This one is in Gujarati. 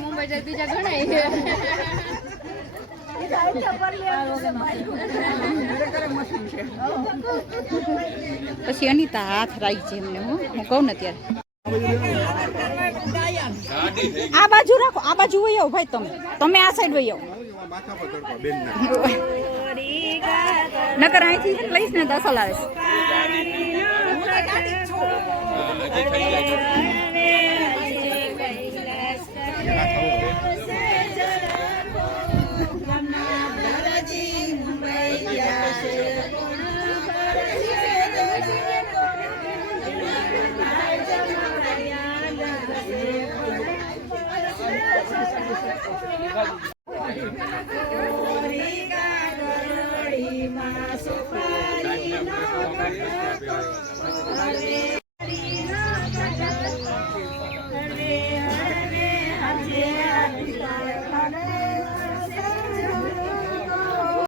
મુંબઈ જાય બીજા ઘણા પછી અનિતા હાથ રાખી છે એમને હું કહું ને ત્યારે આ બાજુ રાખો આ બાજુ વહી આવો ભાઈ તમે આ સાઈડ વહી આવો નકર અહીંથી લઈશ ને દસલ આવે સુપારી